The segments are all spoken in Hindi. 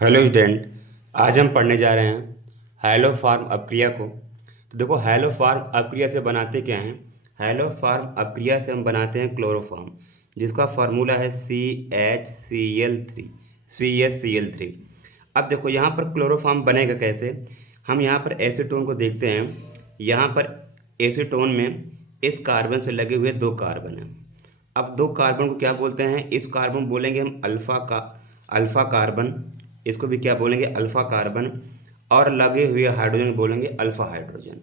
Hello student. आज हम पढ़ने जा रहे हैं हैलो फार्म अपक्रिया को। तो देखो, हैलो फार्म अपक्रिया से बनाते क्या हैं। हैलो फार्म अपक्रिया से हम बनाते हैं क्लोरोफॉर्म, जिसका फार्मूला है CHCl3। अब देखो यहाँ पर क्लोरोफॉर्म बनेगा कैसे। हम यहाँ पर एसीटोन को देखते हैं। यहाँ पर एसीटोन में इस कार्बन से लगे हुए दो कार्बन हैं। अब दो कार्बन को क्या बोलते हैं, इस कार्बन बोलेंगे हम अल्फा कार्बन, इसको भी क्या बोलेंगे, अल्फा कार्बन। और लगे हुए हाइड्रोजन बोलेंगे अल्फा हाइड्रोजन।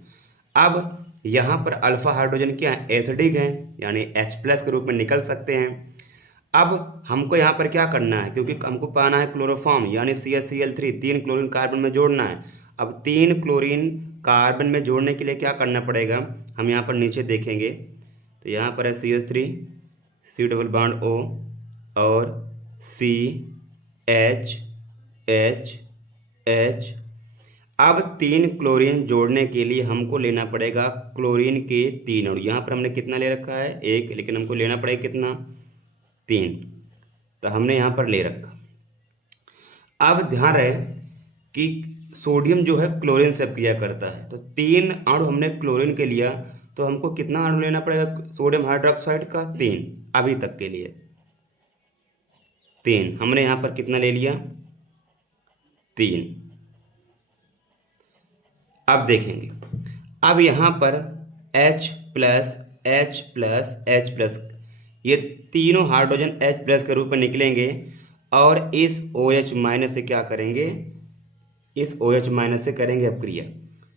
अब यहाँ पर अल्फा हाइड्रोजन क्या है, एसिडिक है, यानी H+ के रूप में निकल सकते हैं। अब हमको यहाँ पर क्या करना है, क्योंकि हमको पाना है क्लोरोफॉर्म यानी CHCl3, 3 क्लोरीन कार्बन में जोड़ना है। अब 3 क्लोरीन कार्बन में जोड़ने के लिए क्या करना पड़ेगा, हम यहाँ पर नीचे देखेंगे तो यहाँ पर है CH3, C double bond O और CH। अब 3 क्लोरीन जोड़ने के लिए हमको लेना पड़ेगा क्लोरीन के 3 अणु। यहाँ पर हमने कितना ले रखा है, 1, लेकिन हमको लेना पड़ेगा कितना, 3। तो हमने यहाँ पर ले रखा। अब ध्यान रहे कि सोडियम जो है क्लोरीन से क्रिया करता है, तो 3 अणु हमने क्लोरीन के लिया, तो हमको कितना अणु लेना पड़ेगा सोडियम हाइड्रोक्साइड का, 3 अभी तक के लिए। 3 हमने यहाँ पर कितना ले लिया, 3। अब देखेंगे, अब यहाँ पर H+H+H+, ये तीनों हाइड्रोजन H+ के रूप में निकलेंगे और इस OH- से क्या करेंगे, इस OH- से करेंगे अपक्रिया।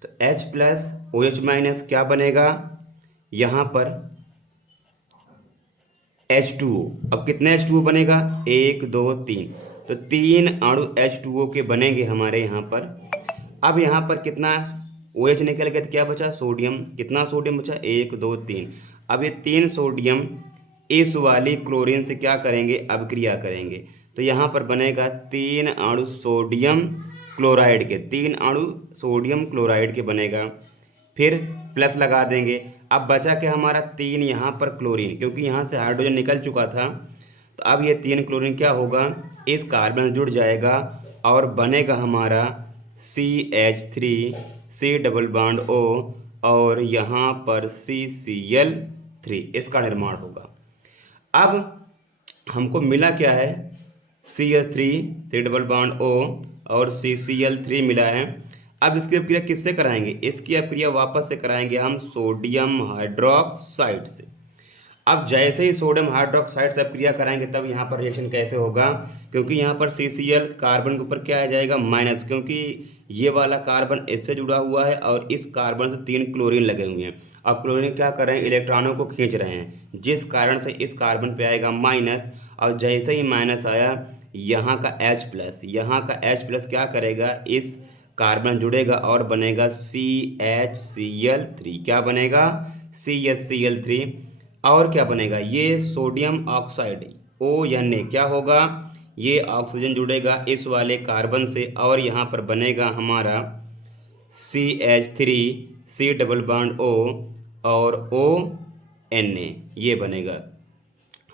तो H+OH- क्या बनेगा, यहाँ पर H2O। अब कितने H2O बनेगा, 1 2 3, तो 3 अणु H2O के बनेंगे हमारे यहाँ पर। अब यहाँ पर कितना OH निकल गया तो क्या बचा, सोडियम। कितना सोडियम बचा, 1 2 3। अब ये 3 सोडियम इस वाली क्लोरीन से क्या करेंगे, अपक्रिया करेंगे। तो यहाँ पर बनेगा 3 अणु सोडियम क्लोराइड के, 3 अणु सोडियम क्लोराइड के बनेगा। फिर प्लस लगा देंगे। अब बचा क्या हमारा, 3 यहाँ पर क्लोरीन, क्योंकि यहाँ से हाइड्रोजन निकल चुका था। तो अब ये 3 क्लोरीन क्या होगा, इस कार्बन से जुड़ जाएगा और बनेगा हमारा CH3, C double bond O और यहाँ पर CCl3, इसका निर्माण होगा। अब हमको मिला क्या है, CH3, C double bond O और CCl3 मिला है। अब इसकी अपक्रिया किससे कराएंगे, इसकी अपक्रिया वापस से कराएंगे हम सोडियम हाइड्रोक्साइड से। अब जैसे ही सोडियम हाइड्रोक्साइड से अपक्रिया कराएंगे तब यहाँ पर रिएक्शन कैसे होगा, क्योंकि यहाँ पर CCl कार्बन के ऊपर क्या आ जाएगा, माइनस, क्योंकि ये वाला कार्बन इससे जुड़ा हुआ है और इस कार्बन से 3 क्लोरीन लगे हुए हैं। अब क्लोरीन क्या कर रहे हैं, इलेक्ट्रॉनों को खींच रहे हैं, जिस कारण से इस कार्बन पे आएगा माइनस। और जैसे ही माइनस आया, यहाँ का H+ क्या करेगा, इस कार्बन जुड़ेगा और बनेगा CHCl3। क्या बनेगा, CHCl3। और क्या बनेगा, ये सोडियम ऑक्साइड ONA क्या होगा, ये ऑक्सीजन जुड़ेगा इस वाले कार्बन से और यहाँ पर बनेगा हमारा CH3, C double bond O और ONA, ये बनेगा।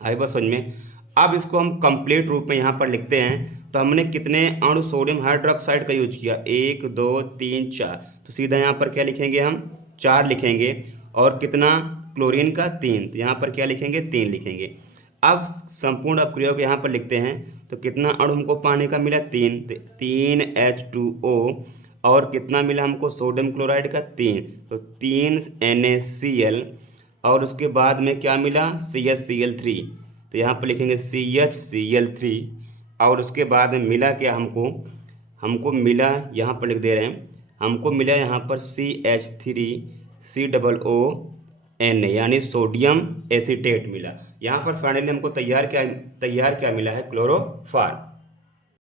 आई बात समझ में। अब इसको हम कंप्लीट रूप में यहाँ पर लिखते हैं। तो हमने कितने अणु सोडियम हाइड्रोक्साइड का यूज किया, 1 2 3 4, तो सीधा यहाँ पर क्या लिखेंगे, हम 4 लिखेंगे। और कितना क्लोरीन का, 3, तो यहाँ पर क्या लिखेंगे, 3 लिखेंगे। अब संपूर्ण अपक्रिया को यहाँ पर लिखते हैं। तो कितना अणु हमको पानी का मिला, 3, तो 3 H2O और कितना मिला हमको सोडियम क्लोराइड का, 3, तो 3 NaCl और उसके बाद में क्या मिला, CHCl3, तो यहाँ पर लिखेंगे CHCl3। और उसके बाद में मिला क्या हमको, हमको मिला, यहाँ पर लिख दे रहे हैं, हमको मिला यहाँ पर CH3, C double O N, यानी सोडियम एसीटेट मिला। यहाँ पर फाइनली हमको तैयार क्या मिला है, क्लोरोफॉर्म।